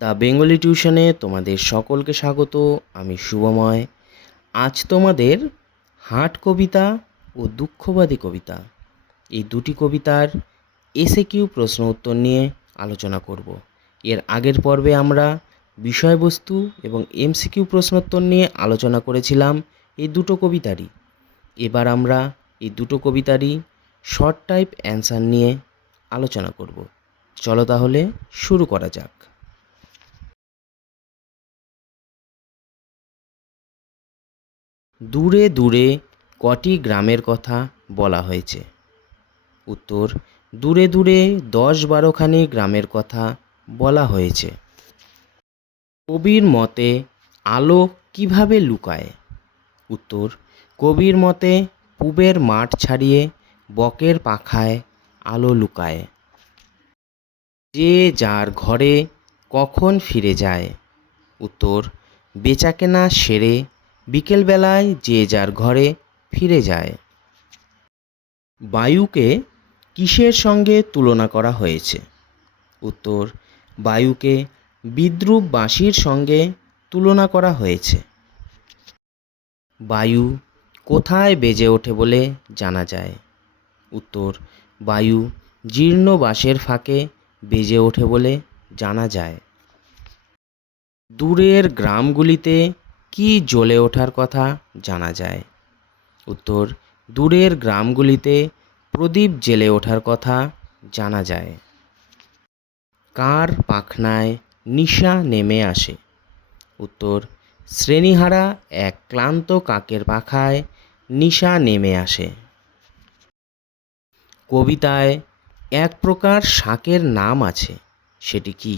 The Bengali টিউশনে তোমাদের সকলকে স্বাগত। আমি শুভময়। আজ তোমাদের হাট কবিতা ও দুঃখবাদী কবিতা এই দুটি কবিতার এসএকিউ প্রশ্ন উত্তর নিয়ে আলোচনা করব। এর আগের পর্বে আমরা বিষয়বস্তু এবং এমসিকিউ প্রশ্নোত্তর নিয়ে আলোচনা করেছিলাম এই দুটো কবিতারই। এবার আমরা এই দুটো কবিতারই শর্ট টাইপ অ্যান্সার নিয়ে আলোচনা করব। চলো তাহলে শুরু করা যাক। দূরে দূরে কটি গ্রামের কথা বলা হয়েছে? উত্তর, দূরে দূরে 10-12খানি গ্রামের কথা বলা হয়েছে। কবির মতে আলো কিভাবে লুকায়? উত্তর, কবির মতে পুবের মাঠ ছাড়িয়ে বকের পাখায় আলো লুকায়। যে যার ঘরে কখন ফিরে যায়? উত্তর, বেচাকেনা সেরে বিকেলবেলায় যে যার ঘরে ফিরে যায়। বায়ুকে কিসের সঙ্গে তুলনা করা হয়েছে? উত্তর, বায়ুকে বিদ্রূপ বাঁশির সঙ্গে তুলনা করা হয়েছে। বায়ু কোথায় বেজে ওঠে বলে জানা যায়? উত্তর, বায়ু জীর্ণ বাঁশের ফাঁকে বেজে ওঠে বলে জানা যায়। দূরের গ্রামগুলিতে কি জ্বলে ওঠার কথা জানা যায়? উত্তর, দূরের গ্রামগুলিতে প্রদীপ জ্বেলে ওঠার কথা জানা যায়। কার পাখনায় নিশা নেমে আসে? উত্তর, শ্রেণীহারা এক ক্লান্ত কাকের পাখায় নিশা নেমে আসে। কবিতায় এক প্রকার শাকের নাম আছে, সেটি কি?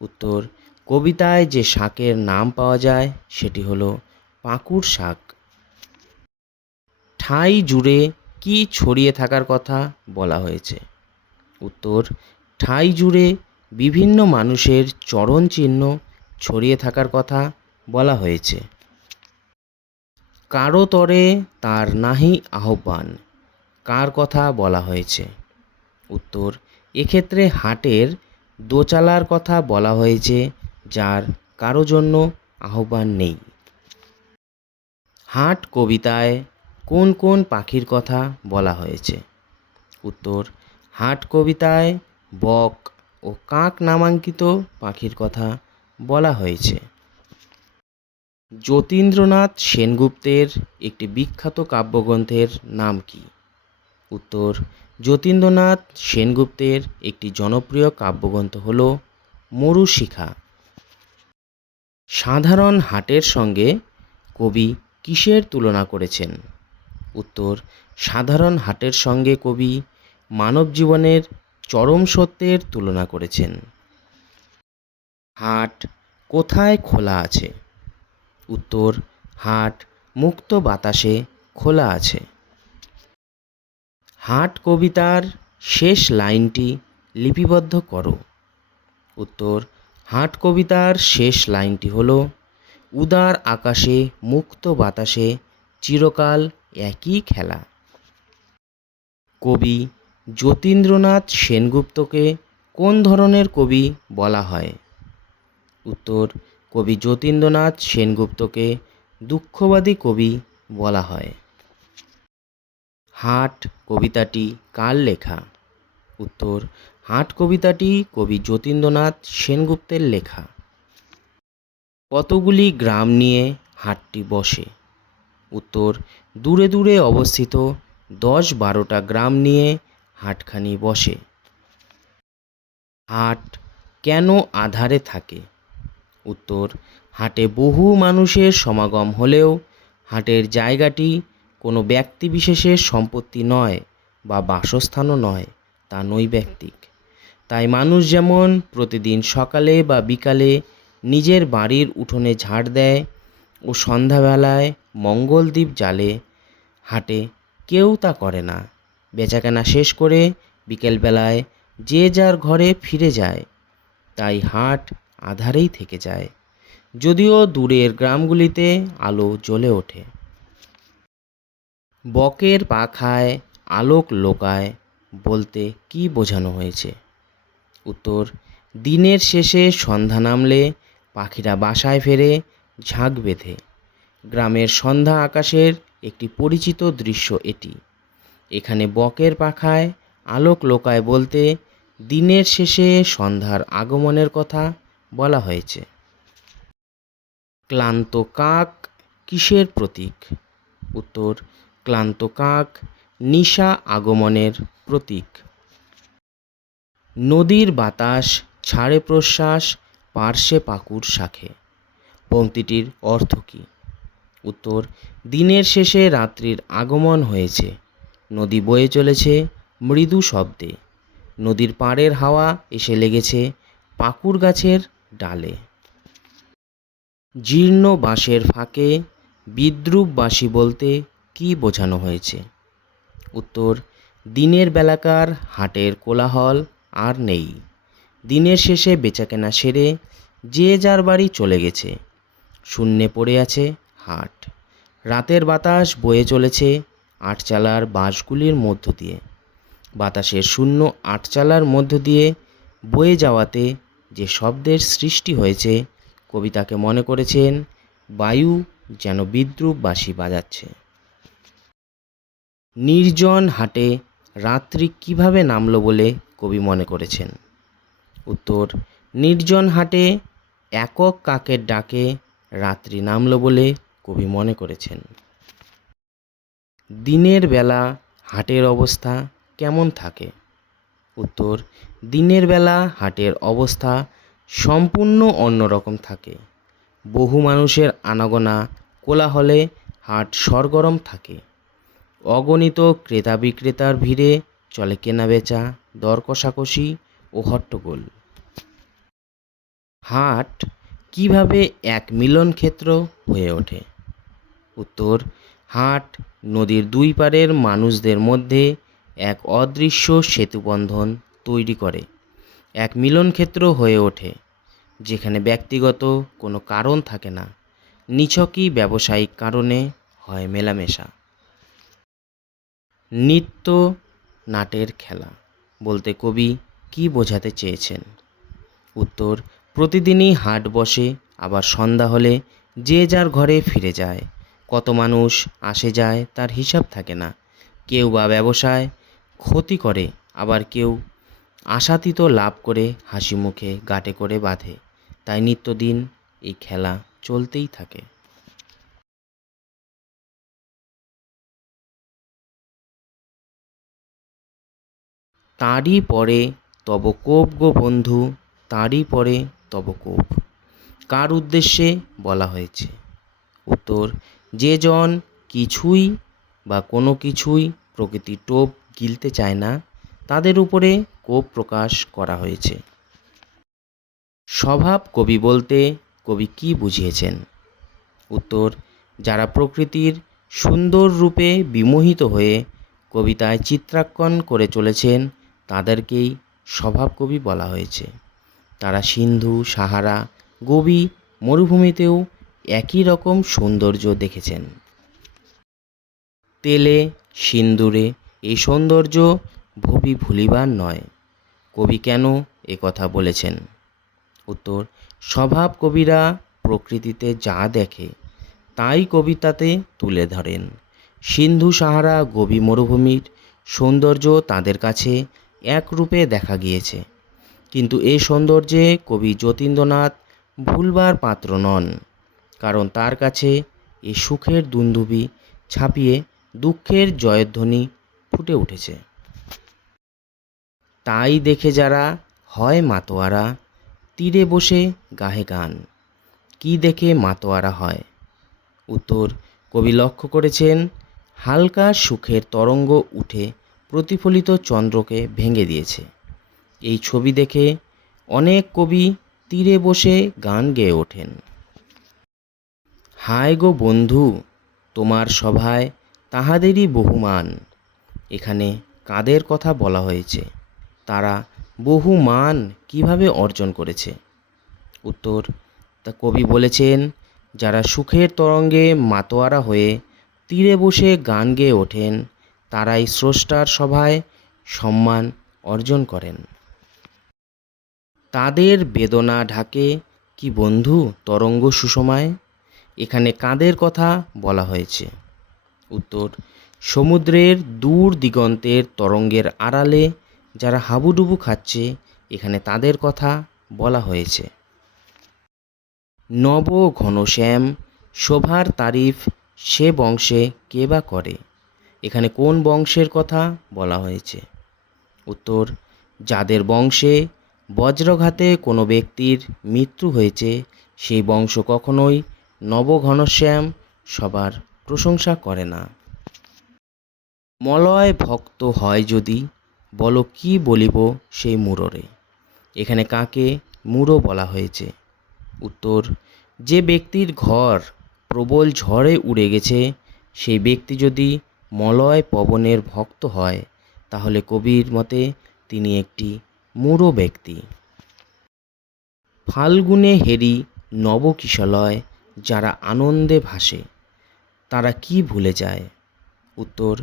উত্তর, কবিতায় যে শাকের নাম পাওয়া যায় সেটি হলো পাকুড় শাক। ঠাঁই জুড়ে কি ছড়িয়ে থাকার কথা বলা হয়েছে? উত্তর, ঠাঁই জুড়ে বিভিন্ন মানুষের চরণ চিহ্ন ছড়িয়ে থাকার কথা বলা হয়েছে। কারো তরে তার নাহি আহ্বান, কার কথা বলা হয়েছে? উত্তর, এক্ষেত্রে হাটের দোচালার কথা বলা হয়েছে, যার কারো জন্য আহ্বান নেই। হাট কবিতায় কোন কোন পাখির কথা বলা হয়েছে? উত্তর, হাট কবিতায় বক ও কাক নামাঙ্কিত পাখির কথা বলা হয়েছে। যতীন্দ্রনাথ সেনগুপ্তের একটি বিখ্যাত কাব্যগ্রন্থের নাম কি? উত্তর, যতীন্দ্রনাথ সেনগুপ্তের একটি জনপ্রিয় কাব্যগ্রন্থ হল মরুশিখা। সাধারণ হাটের সঙ্গে কবি কিসের তুলনা করেছেন? উত্তর, সাধারণ হাটের সঙ্গে কবি মানব জীবনের চরম সত্যের তুলনা করেছেন। হাট কোথায় খোলা আছে? উত্তর, হাট মুক্ত বাতাসে খোলা আছে। হাট কবিতার শেষ লাইনটি লিপিবদ্ধ করো। উত্তর, হাট কবিতার শেষ লাইনটি হল, উদার আকাশে মুক্ত বাতাসে চিরকাল একই খেলা। কবি যতীন্দ্রনাথ সেনগুপ্তকে কোন ধরনের কবি বলা হয়? উত্তর, কবি যতীন্দ্রনাথ সেনগুপ্তকে দুঃখবাদী কবি বলা হয়। হাট কবিতাটি কার লেখা? উত্তর, হাট কবিতাটি কবি যতীন্দ্রনাথ সেনগুপ্তের লেখা। কতগুলি গ্রাম নিয়ে হাটটি বসে? উত্তর, দূরে দূরে অবস্থিত 10-12টা গ্রাম নিয়ে হাটখানি বসে। হাট কেন আঁধারে থাকে? উত্তর, হাটে বহু মানুষের সমাগম হলেও হাটের জায়গাটি কোনো ব্যক্তি বিশেষের সম্পত্তি নয় বা বাসস্থানও নয়, তা নৈব্যক্তিক। তাই মানুষ যেমন প্রতিদিন সকালে বা বিকালে নিজের বাড়ির উঠোনে ঝাড় দেয় ও সন্ধ্যাবেলায় মঙ্গলদ্বীপ জ্বালে, হাটে কেউ তা করে না। বেচাকেনা শেষ করে বিকেলবেলায় যে যার ঘরে ফিরে যায়, তাই হাট আঁধারেই থেকে যায়, যদিও দূরের গ্রামগুলিতে আলো জ্বলে ওঠে। বকের পাখায় আলোক লোকায় বলতে কি বোঝানো হয়েছে? উত্তর, দিনের শেষে সন্ধ্যা নামলে পাখিরা বাসায় ফেরে ঝাঁক বেঁধে। গ্রামের সন্ধ্যা আকাশের একটি পরিচিত দৃশ্য এটি। এখানে বকের পাখায় আলোক লোকায় বলতে দিনের শেষে সন্ধ্যার আগমনের কথা বলা হয়েছে। ক্লান্ত কাক কিসের প্রতীক? উত্তর, ক্লান্ত কাক নিশা আগমনের প্রতীক। নদীর বাতাস ছাড়ে প্রশ্বাস পার্শ্বে পাকুর শাখে। পংক্তিটির অর্থ কী? উত্তর, দিনের শেষে রাত্রির আগমন হয়েছে। নদী বয়ে চলেছে মৃদু শব্দে। নদীর পাড়ের হাওয়া এসে লেগেছে পাকুর গাছের ডালে। জীর্ণ বাঁশের ফাঁকে বিদ্রূপ বাঁশি বলতে কী বোঝানো হয়েছে? উত্তর, দিনের বেলাকার হাটের কোলাহল আর নেই। দিনের শেষে বেচাকেনা সেরে যে যার বাড়ি চলে গেছে। শূন্যে পড়ে আছে হাট। রাতের বাতাস বয়ে চলেছে আটচালার বাঁশগুলির মধ্য দিয়ে। বাতাসের শূন্য আটচালার মধ্য দিয়ে বয়ে যাওয়াতে যে শব্দের সৃষ্টি হয়েছে, কবিতাকে মনে করেছেন বায়ু যেন বিদ্রূপ বাঁশি বাজাচ্ছে। নির্জন হাটে রাত্রি কিভাবে নামলো বলে কবি মনে করেছেন? উত্তর, নির্জন হাটে একক কাকের ডাকে রাত্রি নামলো বলে কবি মনে করেছেন। দিনের বেলা হাটের অবস্থা কেমন থাকে? উত্তর, দিনের বেলা হাটের অবস্থা সম্পূর্ণ অন্যরকম থাকে। বহু মানুষের আনাগোনা কোলাহলে হাট সরগরম থাকে। অগণিত ক্রেতা বিক্রেতার ভিড়ে চলে কেনাবেচা, দর কষাকষি ও হট্টগোল। হাট কিভাবে এক মিলনক্ষেত্র হয়ে ওঠে? উত্তর, হাট নদীর দুই পাড়ের মানুষদের মধ্যে এক অদৃশ্য সেতুবন্ধন তৈরি করে এক মিলনক্ষেত্র হয়ে ওঠে, যেখানে ব্যক্তিগত কোনো কারণ থাকে না, নিছকই ব্যবসায়িক কারণে হয় মেলামেশা। নিত্য নাটের খেলা বলতে কবি কী বোঝাতে চেয়েছেন? উত্তর, প্রতিদিনই হাট বসে, আবার সন্ধ্যা হলে যে যার ঘরে ফিরে যায়। কত মানুষ আসে যায় তার হিসাব থাকে না। কেউ বা ব্যবসায় ক্ষতি করে, আবার কেউ আশাতীত লাভ করে হাসি মুখে গাটে করে বাঁধে। তাই নিত্যদিন এই খেলা চলতেই থাকে। তারই পরে তব কোপ গো বন্ধু, তারই পরে তব কোপ কার উদ্দেশ্যে বলা হয়েছে? উত্তর, যে জন কিছুই বা কোনো কিছুই প্রকৃতির টোপ গিলতে চায় না, তাদের উপরে কোপ প্রকাশ করা হয়েছে। স্বভাব কবি বলতে কবি কী বুঝিয়েছেন? উত্তর, যারা প্রকৃতির সুন্দর রূপে বিমোহিত হয়ে কবিতায় চিত্রাঙ্কন করে চলেছেন, তাদেরকেই স্বভাব কবি বলা হয়েছে। তারা সিন্ধু, সাহারা, গোবি, মরুভূমিতেও একই রকম সৌন্দর্য দেখেছেন। তেলে সিন্দুরে এই সৌন্দর্য ভুবি ভুলিবার নয়। কবি কেন এ কথা বলেছেন? উত্তর, স্বভাব কবিরা প্রকৃতিতে যা দেখে তাই কবিতাতে তুলে ধরেন। সিন্ধু, সাহারা, গোবি মরুভূমির সৌন্দর্য তাদের কাছে একরূপে দেখা গিয়েছে, কিন্তু এই সৌন্দর্যে কবি যতীন্দ্রনাথ ভুলবার পাত্র নন, কারণ তার কাছে এই সুখের দুন্দুভি ছাপিয়ে দুঃখের জয়ধ্বনি ফুটে উঠেছে। তাই দেখে যারা হয় মাতোয়ারা, তীরে বসে গাহে গান। কি দেখে মাতোয়ারা হয়? উত্তর, কবি লক্ষ্য করেছেন হালকা সুখের তরঙ্গ উঠে প্রতিফলিত চন্দ্রকে ভেঙে দিয়েছে। এই ছবি দেখে অনেক কবি তীরে বসে গান গেয়ে ওঠেন। হায় গো বন্ধু, তোমার সভায় তাহাদেরই বহুমান। এখানে কাদের কথা বলা হয়েছে? তারা বহু মান কিভাবে অর্জন করেছে? উত্তর, তা কবি বলেছেন যারা সুখের তরঙ্গে মাতোয়ারা হয়ে তীরে বসে গান গেয়ে ওঠেন, তারাই স্রষ্টার সভায় সম্মান অর্জন করেন। তাদের বেদনা ঢাকে কি বন্ধু তরঙ্গ সুষমায়। এখানে কাদের কথা বলা হয়েছে? উত্তর, সমুদ্রের দূর দিগন্তের তরঙ্গের আড়ালে যারা হাবুডুবু খাচ্ছে, এখানে তাদের কথা বলা হয়েছে। নব ঘনশ্যাম শোভার তারিফ সে বংশে কে বা করে। এখানে কোন বংশের কথা বলা হয়েছে? উত্তর, যাদের বংশে বজ্রঘাতে কোনো ব্যক্তির মৃত্যু হয়েছে, সেই বংশ কখনোই নবঘনশ্যাম সবার প্রশংসা করে না। মলয় ভক্ত হয় যদি, বলো কি বলিব সেই মূঢ়রে। এখানে কাকে মূঢ় বলা হয়েছে? উত্তর, যে ব্যক্তির ঘর প্রবল ঝড়ে উড়ে গেছে, সেই ব্যক্তি যদি মলয় পবনের ভক্ত হয়, তাহলে কবির মতে তিনি একটি মূঢ় ব্যক্তি। ফাল্গুনে হেরি নবকিশলয় যারা আনন্দে ভাসে, তারা কি ভুলে যায়? উত্তর,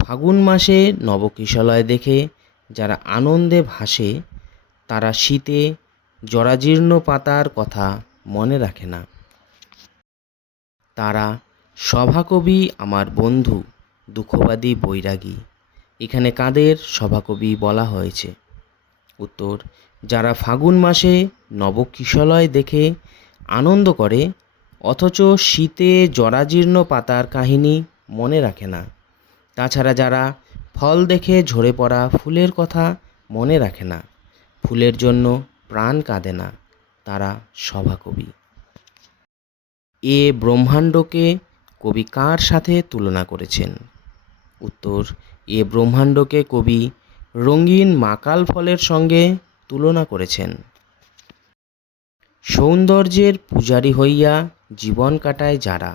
ফাগুন মাসে নবকিশলয় দেখে যারা আনন্দে ভাসে, তারা শীতে জরাজীর্ণ পাতার কথা মনে রাখে না। তারা সভাকবি আমার বন্ধু দুঃখবাদী বৈরাগী। এখানে কাদের সভাকবি বলা হয়েছে? উত্তর, যারা ফাগুন মাসে নবকিশলয় দেখে আনন্দ করে, অথচ শীতে জরাজীর্ণ পাতার কাহিনী মনে রাখে না। তাছাড়া যারা ফল দেখে ঝরে পড়া ফুলের কথা মনে রাখে না, ফুলের জন্য প্রাণ কাঁদে না, তারা সভাকবি। এ ব্রহ্মাণ্ডকে কবি কার সাথে তুলনা করেছেন? উত্তর, এ ব্রহ্মাণ্ডকে কবি রঙিন মাকাল ফলের সঙ্গে তুলনা করেছেন। সৌন্দর্যের পূজারী হইয়া জীবন কাটায় যারা,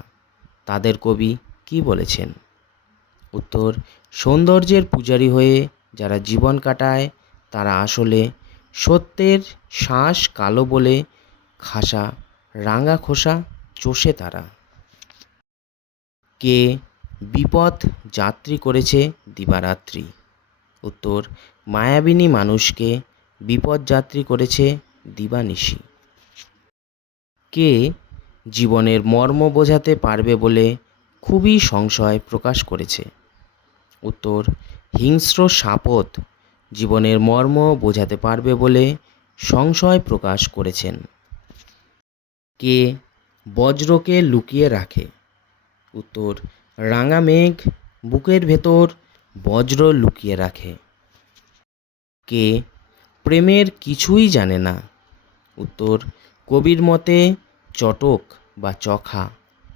তাদের কবি কি বলেছেন? উত্তর, সৌন্দর্যের পূজারী হয়ে যারা জীবন কাটায়, তারা আসলে সত্যের শ্বাস কালো বলে খাসা রাঙা খোসা চষে তারা। কে বিপথ যাত্রী করেছে দিবারাত্রি? উত্তর, মায়াবিনী মানুষকে বিপথ যাত্রী করেছে দিবানিশি। কে জীবনের মর্ম বোঝাতে পারবে বলে খুবই সংশয় প্রকাশ করেছে? উত্তর, হিংস্র সাপত জীবনের মর্ম বোঝাতে পারবে বলে সংশয় প্রকাশ করেছেন। কে বজ্রকে লুকিয়ে রাখে? উত্তর, রাঙা মেঘ বুকের ভেতর বজ্র লুকিয়ে রাখে। কে প্রেমের কিছুই জানে না? উত্তর, কবির মতে চটক বা চখা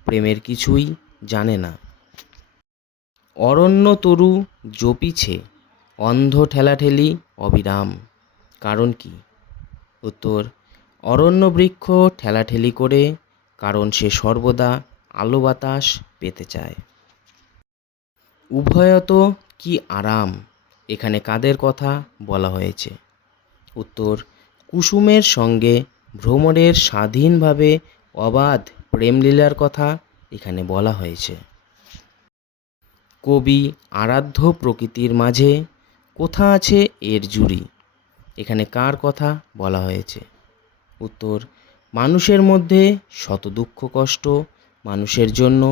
প্রেমের কিছুই জানে না। অরণ্য তরু জপিছে অন্ধ ঠেলাঠেলি অবিরাম, কারণ কি? উত্তর, অরণ্য বৃক্ষ ঠেলাঠেলি করে কারণ সে সর্বদা আলো বাতাস পেতে চায়। উভয়ত কি আরাম, এখানে কাদের কথা বলা হয়েছে? উত্তর, কুসুমের সঙ্গে ভ্রমরের স্বাধীনভাবে অবাধ প্রেমলীলার কথা এখানে বলা হয়েছে। কবি আরাধ্য প্রকৃতির মাঝে কোথা আছে এর জুড়ি, এখানে কার কথা বলা হয়েছে? উত্তর, মানুষের মধ্যে শত দুঃখ কষ্ট মানুষের জন্য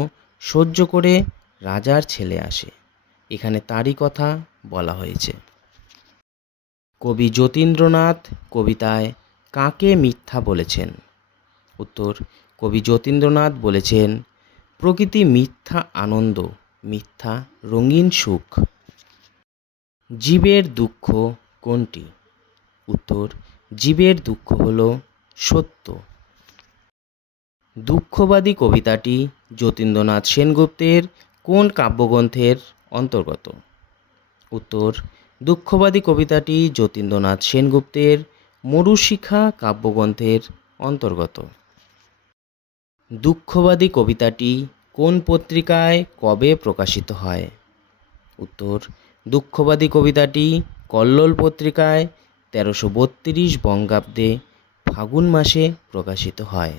সহ্য করে রাজার ছেলে আসে, এখানে তারই কথা বলা হয়েছে। কবি যতীন্দ্রনাথ কবিতায় কাকে মিথ্যা বলেছেন? উত্তর, কবি যতীন্দ্রনাথ বলেছেন, প্রকৃতি মিথ্যা আনন্দ, মিথ্যা রঙিন সুখ। জীবের দুঃখ কোনটি? উত্তর, জীবের দুঃখ হল সত্য। দুঃখবাদী কবিতাটি যতীন্দ্রনাথ সেনগুপ্তের কোন কাব্যগ্রন্থের অন্তর্গত? উত্তর, দুঃখবাদী কবিতাটি যতীন্দ্রনাথ সেনগুপ্তের মরুশিখা কাব্যগ্রন্থের অন্তর্গত। দুঃখবাদী কবিতাটি কোন পত্রিকায় কবে প্রকাশিত হয়? উত্তর, দুঃখবাদী কবিতাটি কল্লোল পত্রিকায় 1332 বঙ্গাব্দে ফাগুন মাসে প্রকাশিত হয়।